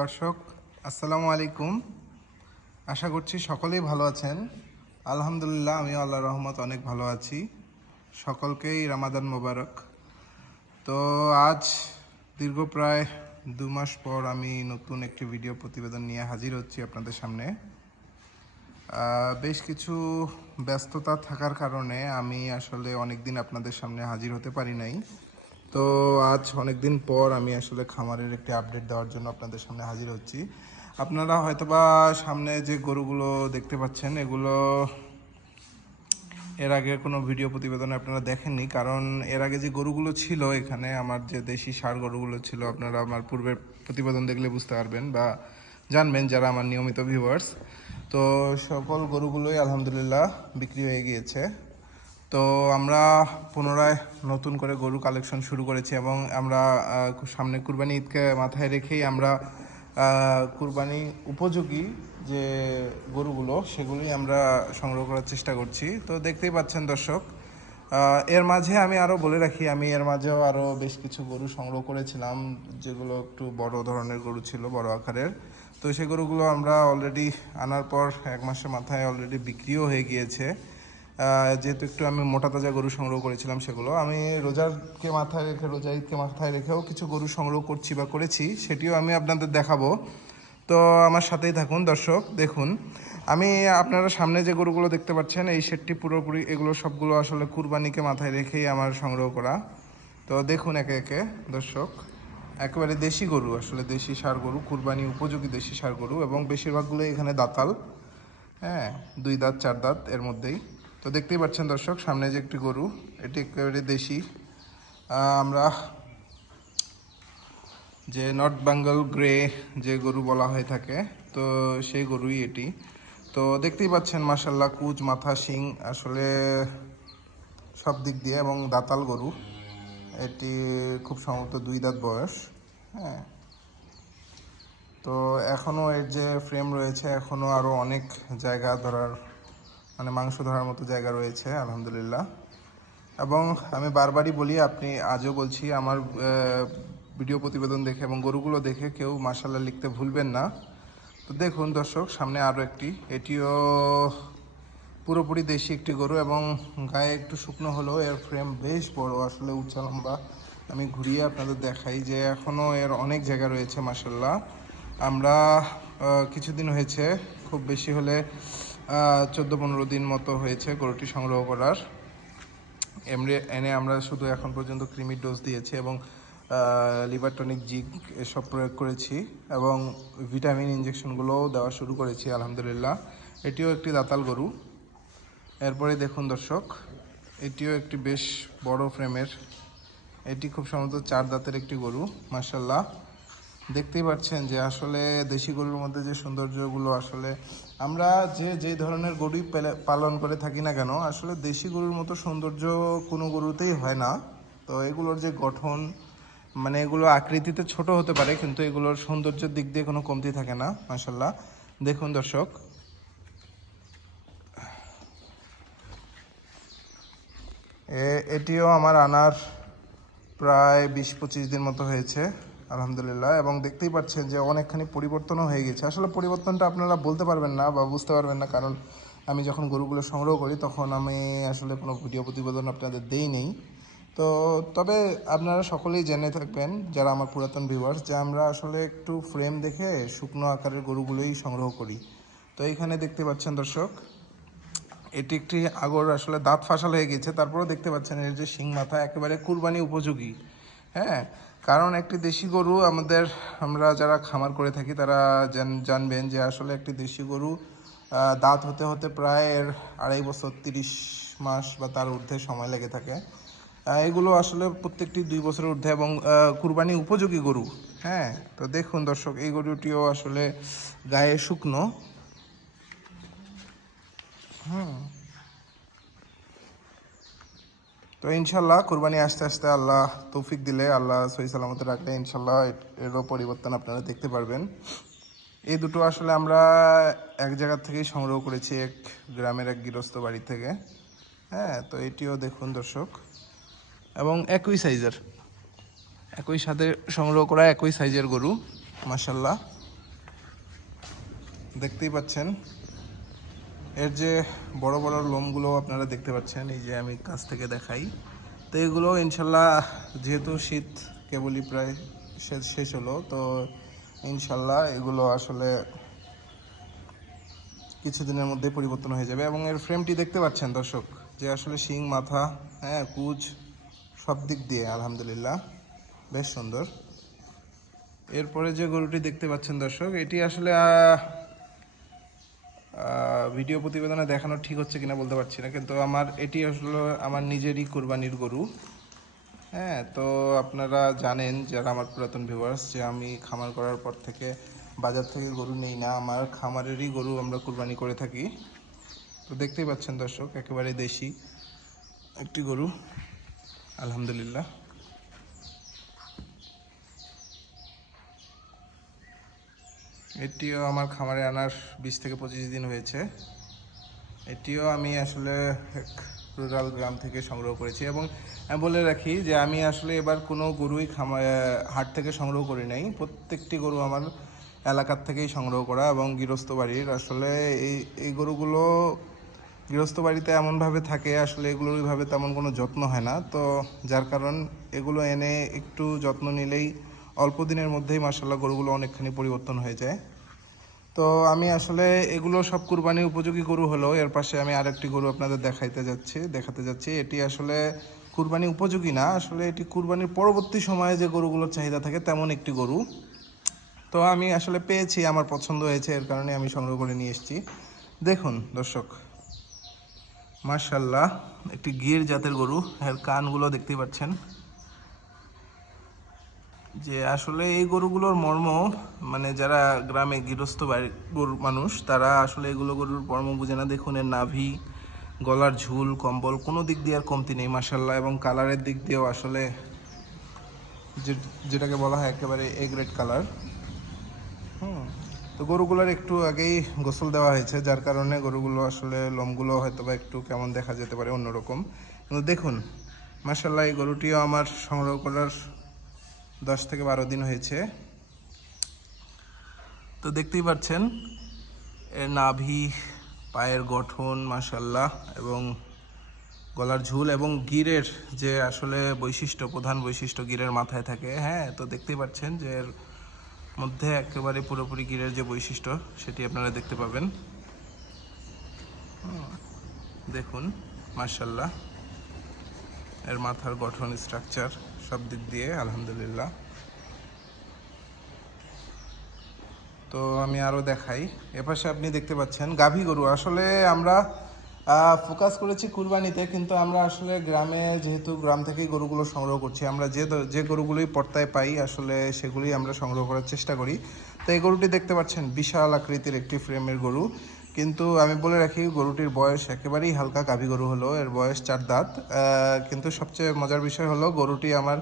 দর্শক আসসালামু আলাইকুম। আশা করছি সকলেই ভালো আছেন। আলহামদুলিল্লাহ আমিও আল্লাহর রহমত অনেক ভালো আছি। সকলকেই রমাদান মোবারক। তো আজ দীর্ঘ প্রায় 2 মাস পর আমি নতুন একটি ভিডিও প্রতিবেদন নিয়ে হাজির হচ্ছি আপনাদের সামনে। বেশ কিছু ব্যস্ততা থাকার কারণে আমি আসলে অনেক দিন আপনাদের সামনে হাজির হতে পারি নাই। তো আজ অনেক দিন পর আমি আসলে খামারের একটি আপডেট দেওয়ার জন্য আপনাদের সামনে হাজির হচ্ছি। আপনারা হয়তোবা সামনে যে গরুগুলো দেখতে পাচ্ছেন এগুলো এর আগে কোনো ভিডিও প্রতিবেদনে আপনারা দেখেননি, কারণ এর আগে যে গরুগুলো ছিল এখানে আমার যে দেশি ষাঁড় গরুগুলো ছিল আপনারা আমার পূর্বের প্রতিবেদন দেখলে বুঝতে পারবেন বা জানবেন যারা আমার নিয়মিত ভিউয়ার্স। তো সকল গরুগুলোই আলহামদুলিল্লাহ বিক্রি হয়ে গিয়েছে। তো আমরা পুনরায় নতুন করে গরু কালেকশন শুরু করেছি এবং আমরা সামনে কুরবানি ঈদকে মাথায় রেখেই আমরা কুরবানি উপযোগী যে গরুগুলো সেগুলোই আমরা সংগ্রহ করার চেষ্টা করছি। তো দেখতেই পাচ্ছেন দর্শক, এর মাঝে আমি আরও বলে রাখি, আমি এর মাঝেও আরও বেশ কিছু গরু সংগ্রহ করেছিলাম যেগুলো একটু বড় ধরনের গরু ছিল, বড় আকারের। তো সেই গরুগুলো আমরা অলরেডি আনার পর 1 মাসের মাথায় অলরেডি বিক্রিও হয়ে গিয়েছে। যেহেতু একটু আমি মোটা তাজা গরু সংগ্রহ করেছিলাম, সেগুলো আমি রোজা ঈদকে মাথায় রেখেও কিছু গরু সংগ্রহ করছি বা করেছি, সেটিও আমি আপনাদের দেখাবো। তো আমার সাথেই থাকুন দর্শক। দেখুন, আমি আপনারা সামনে যে গরুগুলো দেখতে পাচ্ছেন এই সেটটি পুরোপুরি এগুলো সবগুলো আসলে কুরবানিকে মাথায় রেখেই আমার সংগ্রহ করা। তো দেখুন একে একে দর্শক, একেবারে দেশি গরু, আসলে দেশি ষাঁড় গরু, কুরবানি উপযোগী দেশি ষাঁড় গরু, এবং বেশিরভাগগুলোই এখানে দাতাল। হ্যাঁ, 2 দাঁত 4 দাঁত এর মধ্যেই। তো দেখতেই পাচ্ছেন দর্শক, সামনে যে একটি গরু, এটি একেবারে দেশি। আমরা যে নর্থ বেঙ্গল গ্রে যে গরু বলা হয়ে থাকে, তো সেই গরুই এটি। তো দেখতেই পাচ্ছেন মাশাল্লাহ, কুচ, মাথা, শিং আসলে সব দিক দিয়ে, এবং দাতাল গরু। এটি খুব সম্ভবত 2 দাঁত বয়স। হ্যাঁ, তো এখনও এর যে ফ্রেম রয়েছে এখনও আরও অনেক জায়গা ধরার, মানে মাংস ধরার মতো জায়গা রয়েছে আলহামদুলিল্লাহ। এবং আমি বারবারই বলি, আপনি আজও বলছি, আমার ভিডিও প্রতিবেদন দেখে এবং গরুগুলো দেখে কেউ মাশাল্লাহ লিখতে ভুলবেন না। তো দেখুন দর্শক, সামনে আরও একটি, এটিও পুরোপুরি দেশি একটি গরু এবং গায়ে একটু শুকনো হলেও এর ফ্রেম বেশ বড়, আসলে উঁচা লম্বা। আমি ঘুরিয়ে আপনাদের দেখাই যে এখনও এর অনেক জায়গা রয়েছে মাশাল্লাহ। আমরা কিছুদিন হয়েছে, খুব বেশি হলে 14-15 দিন মতো হয়েছে গরুটি সংগ্রহ করার। এনে আমরা শুধু এখন পর্যন্ত কৃমির ডোজ দিয়েছি এবং লিভার টনিক জিঙ্ক এসব প্রয়োগ করেছি, এবং ভিটামিন ইঞ্জেকশনগুলোও দেওয়া শুরু করেছি আলহামদুলিল্লাহ। এটিও একটি দাতাল গরু। এরপরে দেখুন দর্শক, এটিও একটি বেশ বড় ফ্রেমের, এটি খুব সম্ভবত 4 দাঁতের একটি গরু মাশাল্লাহ। দেখতেই পাচ্ছেন যে আসলে দেশি গরুর মধ্যে যে সৌন্দর্যগুলো, আসলে আমরা যে ধরনের গরুই পালন করে থাকি না কেন, আসলে দেশি গরুর মতো সৌন্দর্য কোনো গরুতেই হয় না। তো এগুলোর যে গঠন, মানে এগুলো আকৃতিতে ছোট হতে পারে কিন্তু এগুলোর সৌন্দর্যের দিক দিয়ে কোনো কমতি থাকে না মাশাল্লাহ। দেখুন দর্শক, এটিও আমার আনার প্রায় 20-25 দিন মতো হয়েছে আলহামদুলিল্লাহ, এবং দেখতেই পাচ্ছেন যে অনেকখানি পরিবর্তনও হয়ে গেছে। আসলে পরিবর্তনটা আপনারা বলতে পারবেন না বা বুঝতে পারবেন না, কারণ আমি যখন গরুগুলো সংগ্রহ করি তখন আমি আসলে কোনো ভিডিও প্রতিবেদন আপনাদের দেই নেই। তো তবে আপনারা সকলেই জেনে থাকবেন যারা আমার পুরাতন ভিউয়ার্স, যে আমরা আসলে একটু ফ্রেম দেখে শুকনো আকারের গরুগুলোই সংগ্রহ করি। তো এইখানে দেখতে পাচ্ছেন দর্শক, এটি একটি আগর, আসলে দাঁত ফাসাল হয়ে গেছে, তারপরেও দেখতে পাচ্ছেন এর যে শিং মাথা একেবারে কুরবানি উপযোগী। হ্যাঁ, কারণ একটি দেশি গরু আমরা যারা খামার করে থাকি তারা জানবেন যে আসলে একটি দেশি গরু দাঁত হতে হতে প্রায় এর 2.5 বছর 30 মাস বা তার ঊর্ধ্বে সময় লেগে থাকে। এগুলো আসলে প্রত্যেকটি 2 বছরের ঊর্ধ্বে এবং কুরবানি উপযোগী গরু। হ্যাঁ, তো দেখুন দর্শক, এই গরুটিও আসলে গায়ে শুকনো। হুম, তো ইনশাল্লাহ কুরবানি আস্তে আস্তে আল্লাহ তৌফিক দিলে, আল্লাহ সহি সালামতে রাখলে ইনশাল্লাহ এরও পরিবর্তন আপনারা দেখতে পারবেন। এই দুটো আসলে আমরা এক জায়গা থেকেই সংগ্রহ করেছি, এক গ্রামের এক গৃহস্থ বাড়ি থেকে। হ্যাঁ, তো এটিও দেখুন দর্শক, এবং একই সাথে সংগ্রহ করা একই সাইজের গরু মাশাল্লাহ। দেখতেই পাচ্ছেন এর যে বড় বড় লোমগুলো আপনারা দেখতে পাচ্ছেন, এই যে আমি কাছ থেকে দেখাই। তো এগুলো ইনশাল্লাহ যেহেতু শীত কেবলই প্রায় শেষ হলো, তো ইনশাল্লাহ এগুলো আসলে কিছুদিনের মধ্যে পরিবর্তন হয়ে যাবে। এবং এর ফ্রেমটি দেখতে পাচ্ছেন দর্শক, যে আসলে শিং মাথা, হ্যাঁ, কুচ সব দিক দিয়ে আলহামদুলিল্লাহ বেশ সুন্দর। এরপরে যে গরুটি দেখতে পাচ্ছেন দর্শক, এটি আসলে ভিডিও প্রতিবেদনে দেখানো ঠিক হচ্ছে কিনা বলতে পারছি না, কিন্তু এটি আসলে আমার নিজেরই কুরবানির গরু। হ্যাঁ, তো আপনারা জানেন যারা আমার পুরাতন ভিউয়ার্স, যে আমি খামার করার পর থেকে বাজার থেকে গরু নেই না, আমার খামারেরই গরু আমরা কুরবানি করে থাকি। তো দেখতেই পাচ্ছেন দর্শক, একেবারে দেশি একটি গরু আলহামদুলিল্লাহ। এটিও আমার খামারে আনার 20 থেকে 25 দিন হয়েছে। এটিও আমি আসলে এক রুরাল গ্রাম থেকে সংগ্রহ করেছি। এবং আমি বলে রাখি যে আমি আসলে এবার কোনো গরুই হাট থেকে সংগ্রহ করি নাই, প্রত্যেকটি গরু আমার এলাকার থেকেই সংগ্রহ করা এবং গৃহস্থ বাড়ির। আসলে এই গরুগুলো গৃহস্থ বাড়িতে এমনভাবে থাকে, আসলে এগুলোর ওইভাবে তেমন কোনো যত্ন হয় না, তো যার কারণ এগুলো এনে একটু যত্ন নিলেই অল্প দিনের মধ্যেই মাশাআল্লাহ গরুগুলো অনেকখানি পরিবর্তন হয়ে যায়। তো আমি আসলে এগুলো সব কুরবানি উপযোগী গরু হলেও এর পাশে আমি আরেকটি গরু আপনাদের দেখাতে যাচ্ছি। এটি আসলে কুরবানি উপযোগী না, আসলে এটি কুরবানির পরবর্তী সময়ে যে গরুগুলোর চাহিদা থাকে তেমন একটি গরু। তো আমি আসলে পেয়েছি, আমার পছন্দ হয়েছে, এর কারণে আমি সংগ্রহ করে নিয়ে এসেছি। দেখুন দর্শক, মাশাআল্লাহ একটি গির জাতের গরু। এর কানগুলো দেখতেই পাচ্ছেন, যে আসলে এই গরুগুলোর মর্ম, মানে যারা গ্রামে গৃহস্থ বাড়ির গরু মানুষ তারা আসলে এগুলো গরুর মর্ম বুঝে না। দেখুন এর নাভি, গলার ঝুল, কম্বল কোনো দিক দিয়ে আর কমতি নেই মাশাআল্লাহ। এবং কালারের দিক দিয়েও আসলে যেটাকে বলা হয় একেবারে এ গ্রেড কালার। তো গরুগুলোর একটু আগেই গোসল দেওয়া হয়েছে, যার কারণে গরুগুলো আসলে লোমগুলো হয়তো বা একটু কেমন দেখা যেতে পারে অন্যরকম। কিন্তু দেখুন মাশাআল্লাহ, এই গরুটিও আমার সংগ্রহ করার 10 থেকে 12 দিন হয়েছে। তো দেখতেই পাচ্ছেন এর নাভি, পায়ের গঠন মাশাআল্লাহ, এবং গলার ঝুল এবং গিরের যে আসলে বৈশিষ্ট্য, প্রধান বৈশিষ্ট্য গিরের মাথায় থাকে। হ্যাঁ, তো দেখতেই পাচ্ছেন যে এর মধ্যে একেবারে পুরোপুরি গিরের যে বৈশিষ্ট্য সেটি আপনারা দেখতে পাবেন। দেখুন মাশাআল্লাহ এর মাথার গঠন, স্ট্রাকচার সব দিক দিয়ে আলহামদুলিল্লাহ। তো আমি আরও দেখাই, এপাশে আপনি দেখতে পাচ্ছেন গাভী গরু। আসলে আমরা ফোকাস করেছি কুরবানিতে, কিন্তু আমরা আসলে গ্রামে, যেহেতু গ্রাম থেকেই গরুগুলো সংগ্রহ করছি, আমরা যে গরুগুলোই পর্তায় পাই আসলে সেগুলি আমরা সংগ্রহ করার চেষ্টা করি। তো এই গরুটি দেখতে পাচ্ছেন বিশাল আকৃতির একটি ফ্রেমের গরু, কিন্তু আমি বলে রাখি গরুটির বয়স একেবারেই হালকা। গাভী গরু হলো, এর বয়স 4 দাঁত। কিন্তু সবচেয়ে মজার বিষয় হলো গরুটি আমার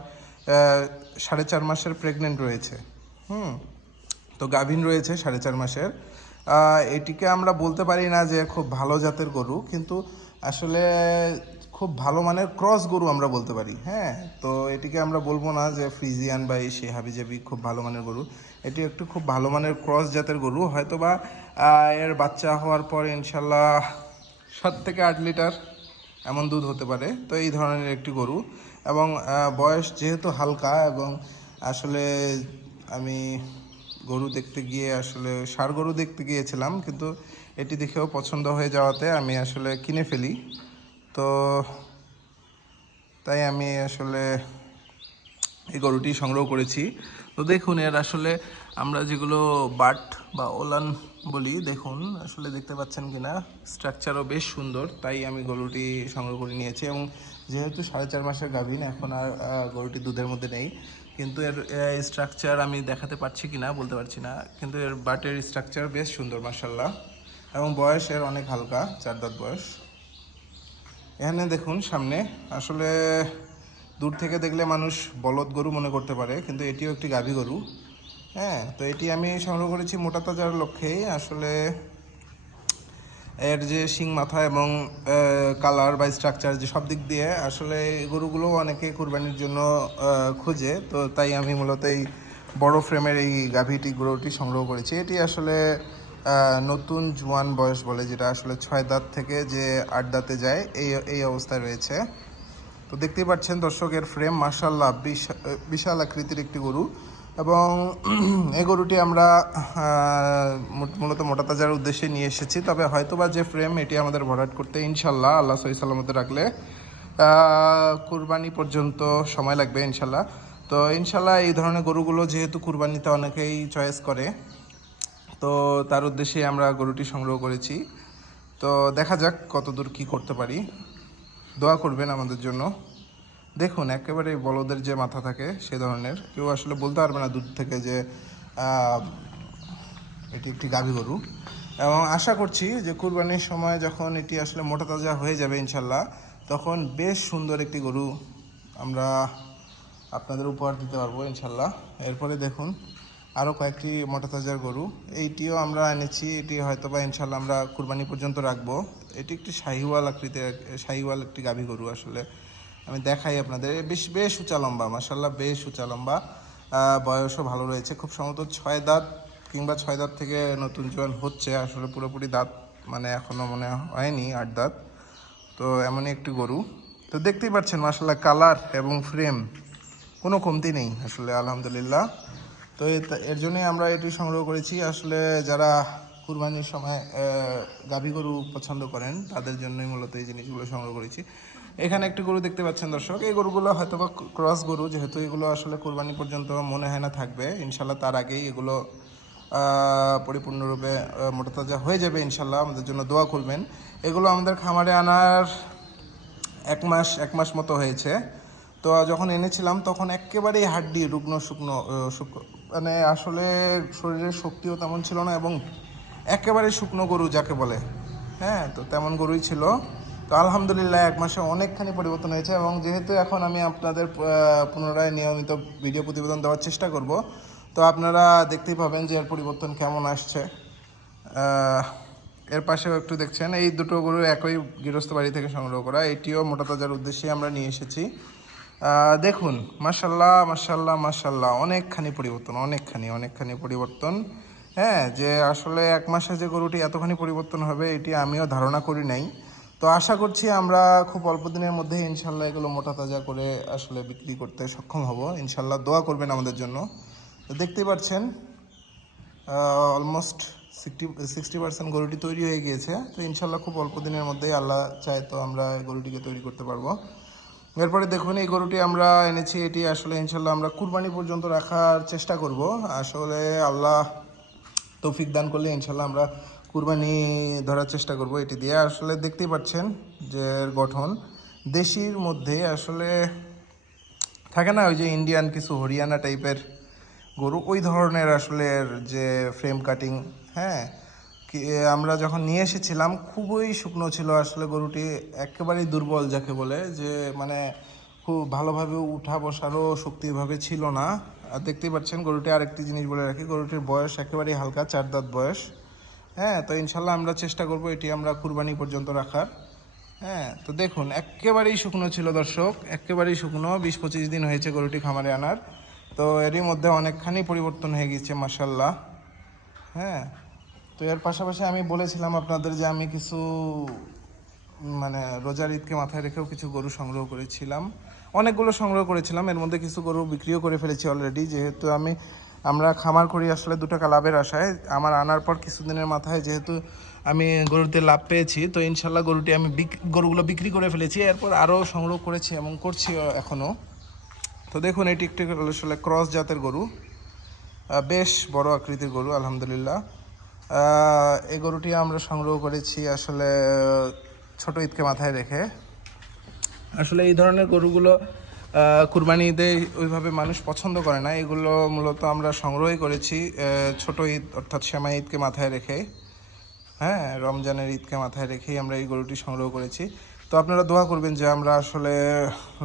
4.5 মাসের প্রেগনেন্ট রয়েছে। তো গাভীন রয়েছে 4.5 মাসের। এটিকে আমরা বলতে পারি না যে খুব ভালো জাতের গরু, কিন্তু আসলে খুব ভালো মানের ক্রস গরু আমরা বলতে পারি। হ্যাঁ, তো এটিকে আমরা বলবো না যে ফ্রিজিয়ান বা সে হাবিজাবি খুব ভালো মানের গরু। এটি একটু খুব ভালো মানের ক্রস জাতের গরু। হয়তোবা এর বাচ্চা হওয়ার পর ইনশাল্লাহ 7 থেকে 8 লিটার এমন দুধ হতে পারে। তো এই ধরনের একটি গরু, এবং বয়স যেহেতু হালকা, এবং আসলে আমি গরু দেখতে গিয়ে আসলে ষাঁড় গরু দেখতে গিয়েছিলাম, কিন্তু এটি দেখেও পছন্দ হয়ে যাওয়াতে আমি আসলে কিনে ফেলি। তো তাই আমি আসলে এই গরুটি সংগ্রহ করেছি। তো দেখুন এর আসলে আমরা যেগুলো বাট বা ওলান বলি, দেখুন আসলে দেখতে পাচ্ছেন কিনা, স্ট্রাকচারও বেশ সুন্দর, তাই আমি গরুটি সংগ্রহ করে নিয়েছি। এবং যেহেতু 4.5 মাসের গাভীন, এখন আর গরুটি দুধের মধ্যে নেই, কিন্তু এর স্ট্রাকচার আমি দেখাতে পারছি কিনা বলতে পারছি না, কিন্তু এর বাটের স্ট্রাকচার বেশ সুন্দর মাশাআল্লাহ। এবং বয়স এর অনেক হালকা, 4 দাঁত বয়স। এখানে দেখুন সামনে, আসলে দূর থেকে দেখলে মানুষ বলদ গরু মনে করতে পারে, কিন্তু এটিও একটি গাভী গরু। হ্যাঁ, তো এটি আমি সংগ্রহ করেছি মোটা তাজার লক্ষ্যেই। আসলে এর যে শিং মাথা এবং কালার বা স্ট্রাকচার, যে সব দিক দিয়ে আসলে গরুগুলো অনেকে কুরবানির জন্য খুঁজে, তো তাই আমি মূলত এই বড় ফ্রেমের এই গাভীটি গরুটি সংগ্রহ করেছি। এটি আসলে নতুন জোয়ান বয়স বলে, যেটা আসলে 6 দাঁত থেকে যে 8 দাঁতে যায়, এই এই অবস্থায় রয়েছে। তো দেখতেই পাচ্ছেন দর্শক, এর ফ্রেম মাশাআল্লাহ বিশাল আকৃতির একটি গরু। এবং এই গরুটি আমরা মূলত মোটা তাজার উদ্দেশ্যে নিয়ে এসেছি। তবে হয়তোবা যে ফ্রেম, এটি আমাদের ভরাট করতে ইনশাল্লাহ আল্লাহ সহি সালামতে রাখলে কুরবানি পর্যন্ত সময় লাগবে ইনশাল্লাহ। তো ইনশাল্লাহ এই ধরনের গরুগুলো যেহেতু কুরবানিতে অনেকেই চয়েস করে, তো তার উদ্দেশ্যে আমরা গরুটি সংগ্রহ করেছি। তো দেখা যাক কতদূর কি করতে পারি। দোয়া করবেন আমাদের জন্য। দেখুন, একেবারে বলদের যে মাথা থাকে সে ধরনের, কেউ আসলে বলতে পারবে না দূর থেকে যে এটি একটি গাভী গরু। এবং আশা করছি যে কুরবানির সময় যখন এটি আসলে মোটা তাজা হয়ে যাবে ইনশাল্লাহ, তখন বেশ সুন্দর একটি গরু আমরা আপনাদের উপহার দিতে পারবো ইনশাল্লাহ। এরপরে দেখুন আরও কয়েকটি মোটা তাজার গরু, এইটিও আমরা এনেছি। এটি হয়তো বা ইনশাল্লাহ আমরা কুরবানি পর্যন্ত রাখবো। এটি একটি শাহিওয়াল আকৃতির, শাহিওয়াল একটি গাভী গরু। আসলে আমি দেখাই আপনাদের, বেশ উঁচা লম্বা, মাশাল্লাহ বেশ উঁচা লম্বা। বয়সও ভালো রয়েছে, খুব সম্ভবত 6 দাঁত কিংবা 6 দাঁত থেকে নতুন জোয়ান হচ্ছে। আসলে পুরোপুরি দাঁত মানে এখনও মনে হয়নি 8 দাঁত। তো এমনই একটি গরু। তো দেখতেই পাচ্ছেন মাশাল্লাহ কালার এবং ফ্রেম কোনো কমতি নেই আসলে, আলহামদুলিল্লাহ। তো এর জন্যই আমরা এটি সংগ্রহ করেছি। আসলে যারা কুরবানির সময় গাভী গরু পছন্দ করেন, তাদের জন্যই মূলত এই জিনিসগুলো সংগ্রহ করেছি। এখানে একটি গরু দেখতে পাচ্ছেন দর্শক, এই গরুগুলো হয়তো বা ক্রস গরু, যেহেতু এগুলো আসলে কুরবানি পর্যন্ত মনে হয় না থাকবে ইনশাল্লাহ। তার আগেই এগুলো পরিপূর্ণরূপে মোটাতাজা হয়ে যাবে ইনশাল্লাহ। আমাদের জন্য দোয়া করবেন। এগুলো আমাদের খামারে আনার এক মাস মতো হয়েছে। তো যখন এনেছিলাম তখন একেবারেই হাড্ডি রুগ্ন শুকনো, মানে আসলে শরীরের শক্তিও তেমন ছিল না, এবং একেবারে শুকনো গরু যাকে বলে, হ্যাঁ, তো তেমন গরুই ছিল। তো আলহামদুলিল্লাহ 1 মাসে অনেকখানি পরিবর্তন হয়েছে। এবং যেহেতু এখন আমি আপনাদের পুনরায় নিয়মিত ভিডিও প্রতিবেদন দেওয়ার চেষ্টা করব, তো আপনারা দেখতেই পাবেন যে এর পরিবর্তন কেমন আসছে। এর পাশেও একটু দেখছেন, এই দুটো গরু একই গৃহস্থ বাড়ি থেকে সংগ্রহ করা। এটিও মোটা তাজার উদ্দেশ্যে আমরা নিয়ে এসেছি। দেখুন মাশাল্লাহ মাশাল্লাহ মাশাল্লাহ, অনেকখানি পরিবর্তন। হ্যাঁ, যে আসলে 1 মাসে যে গরুটি এতখানি পরিবর্তন হবে এটি আমিও ধারণা করি নাই। তো আশা করছি আমরা খুব অল্প দিনের মধ্যে ইনশাল্লাহ এগুলো মোটা তাজা করে আসলে বিক্রি করতে সক্ষম হব ইনশাল্লাহ। দোয়া করবেন আমাদের জন্য। তো দেখতেই পাচ্ছেন অলমোস্ট 60% গরুটি তৈরি হয়ে গিয়েছে। তো ইনশাল্লাহ খুব অল্প দিনের মধ্যেই আল্লাহ চায় তো আমরা গরুটিকে তৈরি করতে পারবো। এরপরে দেখুন এই গরুটি আমরা এনেছি, এটি আসলে ইনশাল্লাহ আমরা কুরবানি পর্যন্ত রাখার চেষ্টা করব। আসলে আল্লাহ তৌফিক দান করলে ইনশাল্লাহ আমরা কুরবানি ধরার চেষ্টা করব এটি দিয়ে। আসলে দেখতেই পাচ্ছেন যে গঠন দেশির মধ্যে আসলে থাকে না, ওই যে ইন্ডিয়ান কিছু হরিয়ানা টাইপের গরু, ওই ধরনের আসলে যে ফ্রেম কাটিং। হ্যাঁ, আমরা যখন নিয়ে এসেছিলাম খুবই শুকনো ছিল আসলে গরুটি, একেবারেই দুর্বল যাকে বলে, যে মানে খুব ভালোভাবে উঠা বসারও শক্তিভাবে ছিল না। আর দেখতেই পাচ্ছেন গরুটি, আরেকটি জিনিস বলে রাখি, গরুটির বয়স একেবারেই হালকা, 4 দাঁত বয়স। হ্যাঁ, তো ইনশাল্লাহ আমরা চেষ্টা করব এটি আমরা কুরবানি পর্যন্ত রাখার। হ্যাঁ, তো দেখুন একেবারেই শুকনো ছিল দর্শক, একেবারেই শুকনো। 20-25 দিন হয়েছে গরুটি খামারে আনার। তো এরই মধ্যে অনেকখানি পরিবর্তন হয়ে গেছে মাশাল্লাহ। হ্যাঁ, তো এর পাশাপাশি আমি বলেছিলাম আপনাদের যে আমি কিছু মানে রোজার ঈদকে মাথায় রেখেও কিছু গরু সংগ্রহ করেছিলাম। অনেকগুলো সংগ্রহ করেছিলাম, এর মধ্যে কিছু গরু বিক্রিও করে ফেলেছি অলরেডি। যেহেতু আমরা খামার করি আসলে 2 টাকা লাভের আশায়। আমার আনার পর কিছুদিনের মাথায় যেহেতু আমি গরুতে লাভ পেয়েছি, তো ইনশাল্লাহ গরুগুলো বিক্রি করে ফেলেছি। এরপর আরও সংগ্রহ করেছি এবং করছি এখনও। তো দেখুন এটি একটি আসলে ক্রস জাতের গরু, বেশ বড় আকৃতির গরু আলহামদুলিল্লাহ। এই গরুটি আমরা সংগ্রহ করেছি আসলে ছোট ঈদকে মাথায় রেখে। আসলে এই ধরনের গরুগুলো কুরবানি ঈদে ওইভাবে মানুষ পছন্দ করে না। এগুলো মূলত আমরা সংগ্রহই করেছি ছোট ঈদ অর্থাৎ সেমাই ঈদকে মাথায় রেখে। হ্যাঁ, রমজানের ঈদকে মাথায় রেখেই আমরা এই গরুটি সংগ্রহ করেছি। তো আপনারা দোয়া করবেন যে আমরা আসলে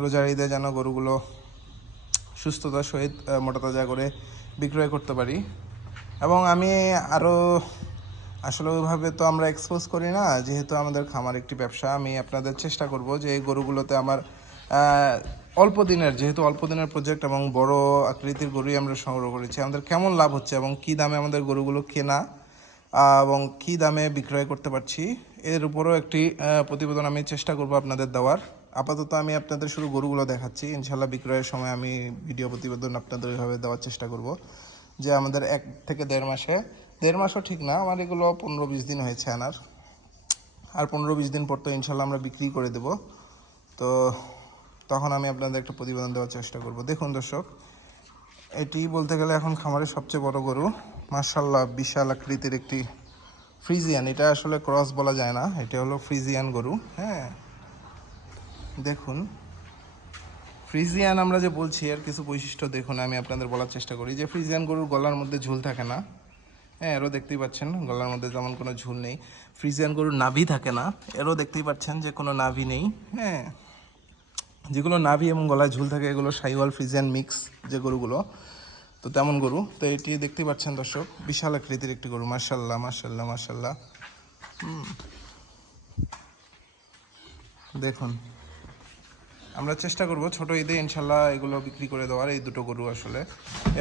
রোজার ঈদে যেন গরুগুলো সুস্থতার সহিত মোটা তাজা করে বিক্রয় করতে পারি। এবং আমি আরও আসলে ওইভাবে তো আমরা এক্সপোজ করি না, যেহেতু আমাদের খামার একটি ব্যবসা। আমি আপনাদের চেষ্টা করব যে এই গরুগুলোতে আমার যেহেতু অল্প দিনের প্রজেক্ট এবং বড় আকৃতির গরুই আমরা সংগ্রহ করেছি, আমাদের কেমন লাভ হচ্ছে এবং কী দামে আমাদের গরুগুলো কেনা, এবং কী দামে বিক্রয় করতে পারছি এর উপরও একটি প্রতিবেদন আমি চেষ্টা করব আপনাদের দেওয়ার। আপাতত আমি আপনাদের শুধু গরুগুলো দেখাচ্ছি, ইনশাল্লাহ বিক্রয়ের সময় আমি ভিডিও প্রতিবেদন আপনাদের ওইভাবে দেওয়ার চেষ্টা করব। যে আমাদের 1 থেকে 1.5 মাসে, 1.5 মাসও ঠিক না, আমার এগুলো 15-20 দিন হয়েছে আনার, আর 15-20 দিন পর তো ইনশাল্লাহ আমরা বিক্রি করে দেব। তো তখন আমি আপনাদের একটা প্রতিবেদন দেওয়ার চেষ্টা করব। দেখুন দর্শক, এটি বলতে গেলে এখন খামারের সবচেয়ে বড় গরু, মাশাআল্লাহ বিশাল আকৃতির একটি ফ্রিজিয়ান। এটা আসলে ক্রস বলা যায় না, এটা হলো ফ্রিজিয়ান গরু। হ্যাঁ দেখুন, ফ্রিজিয়ান আমরা যে বলছি এর কিছু বৈশিষ্ট্য দেখুন, আমি আপনাদের বলার চেষ্টা করি। যে ফ্রিজিয়ান গরুর গলার মধ্যে ঝুল থাকে না, হ্যাঁ এরও দেখতেই পাচ্ছেন গলার মধ্যে যেমন কোনো ঝুল নেই। ফ্রিজিয়ান গরুর নাভি থাকে না, এরও দেখতেই পাচ্ছেন যে কোনো নাভি নেই। হ্যাঁ, যেগুলো নাভি এবং গলায় ঝুল থাকে এগুলো শাহিওয়াল ফ্রিজিয়ান মিক্স যে গরুগুলো, তো তেমন গরু। তো এটি দেখতেই পাচ্ছেন দর্শক, বিশাল আকৃতির একটি গরু, মাশাল্লাহ মাশাল্লাহ মাশাল্লাহ। দেখুন, আমরা চেষ্টা করব ছোট ঈদে ইনশাল্লাহ এগুলো বিক্রি করে দেওয়ার, এই দুটো গরু আসলে।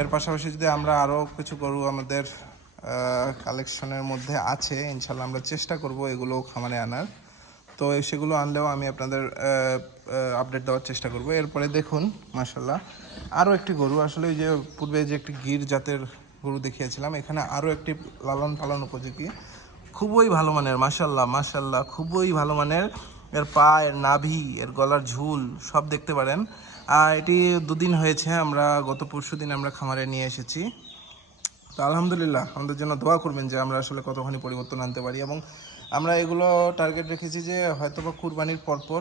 এর পাশাপাশি যদি আমরা আরও কিছু গরু আমাদের কালেকশনের মধ্যে আছে, ইনশাল্লাহ আমরা চেষ্টা করব এগুলো খামারে আনার। তো সেগুলো আনলেও আমি আপনাদের আপডেট দেওয়ার চেষ্টা করব। এরপরে দেখুন মাশাল্লাহ আরও একটি গরু, আসলে ওই যে পূর্বে যে একটি গির জাতের গরু দেখিয়েছিলাম, এখানে আরও একটি লালন পালন উপযোগী, খুবই ভালো মানের, মাশাল্লাহ মাশাল্লাহ, খুবই ভালো মানের। এর পা, এর নাভি, এর গলার ঝুল সব দেখতে পারেন। আর এটি 2 দিন হয়েছে, আমরা গত পরশু দিন আমরা খামারে নিয়ে এসেছি। তো আলহামদুলিল্লাহ, আমাদের জন্য দোয়া করবেন যে আমরা আসলে কতখানি পরিবর্তন আনতে পারি। এবং আমরা এগুলো টার্গেট রেখেছি যে হয়তোবা কুরবানির পরপর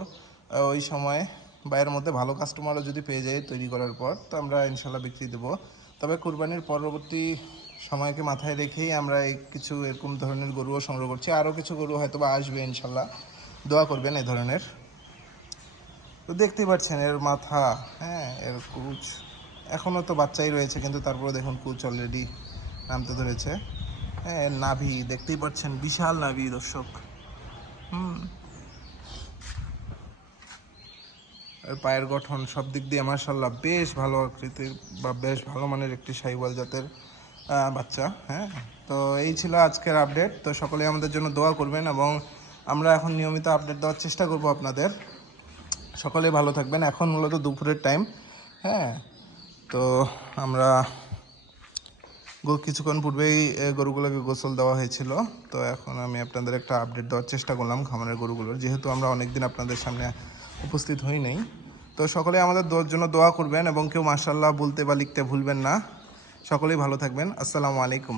ওই সময় বাইরের মধ্যে ভালো কাস্টমারও যদি পেয়ে যায় তৈরি করার পর, তো আমরা ইনশাল্লাহ বিক্রি দেবো। তবে কুরবানির পরবর্তী সময়কে মাথায় রেখেই আমরা এই কিছু এরকম ধরনের গরুও সংগ্রহ করছি। আরও কিছু গরু হয়তোবা আসবে ইনশাল্লাহ, দোয়া করবেন এই ধরনের। তো দেখতেই পাচ্ছেন এর মাথা, হ্যাঁ এর কুচ, এখনও তো বাচ্চাই রয়েছে কিন্তু তারপরে দেখুন কুচ অলরেডি নামতে ধরেছে। হ্যাঁ এর নাভি দেখতেই পাচ্ছেন, বিশাল নাভি দর্শক। এর পায়ের গঠন সব দিক দিয়ে মাশাআল্লাহ বেশ ভালো আকৃতির বা বেশ ভালো মানের একটি শাহিওয়াল জাতের বাচ্চা। হ্যাঁ, তো এই ছিল আজকের আপডেট। তো সকলেই আমাদের জন্য দোয়া করবেন এবং আমরা এখন নিয়মিত আপডেট দেওয়ার চেষ্টা করব আপনাদের। সকলেই ভালো থাকবেন। এখন মূলত দুপুরের টাইম। হ্যাঁ, তো আমরা কিছুক্ষণ পূর্বেই গরুগুলোকে গোসল দেওয়া হয়েছিল। তো এখন আমি আপনাদের একটা আপডেট দেওয়ার চেষ্টা করলাম খামারের গরুগুলোর, যেহেতু আমরা অনেকদিন আপনাদের সামনে উপস্থিত হই নাই। তো সকলেই আমাদের জন্য দোয়া করবেন এবং কেউ মাশাআল্লাহ বলতে বা লিখতে ভুলবেন না। সকলেই ভালো থাকবেন। আসসালামু আলাইকুম।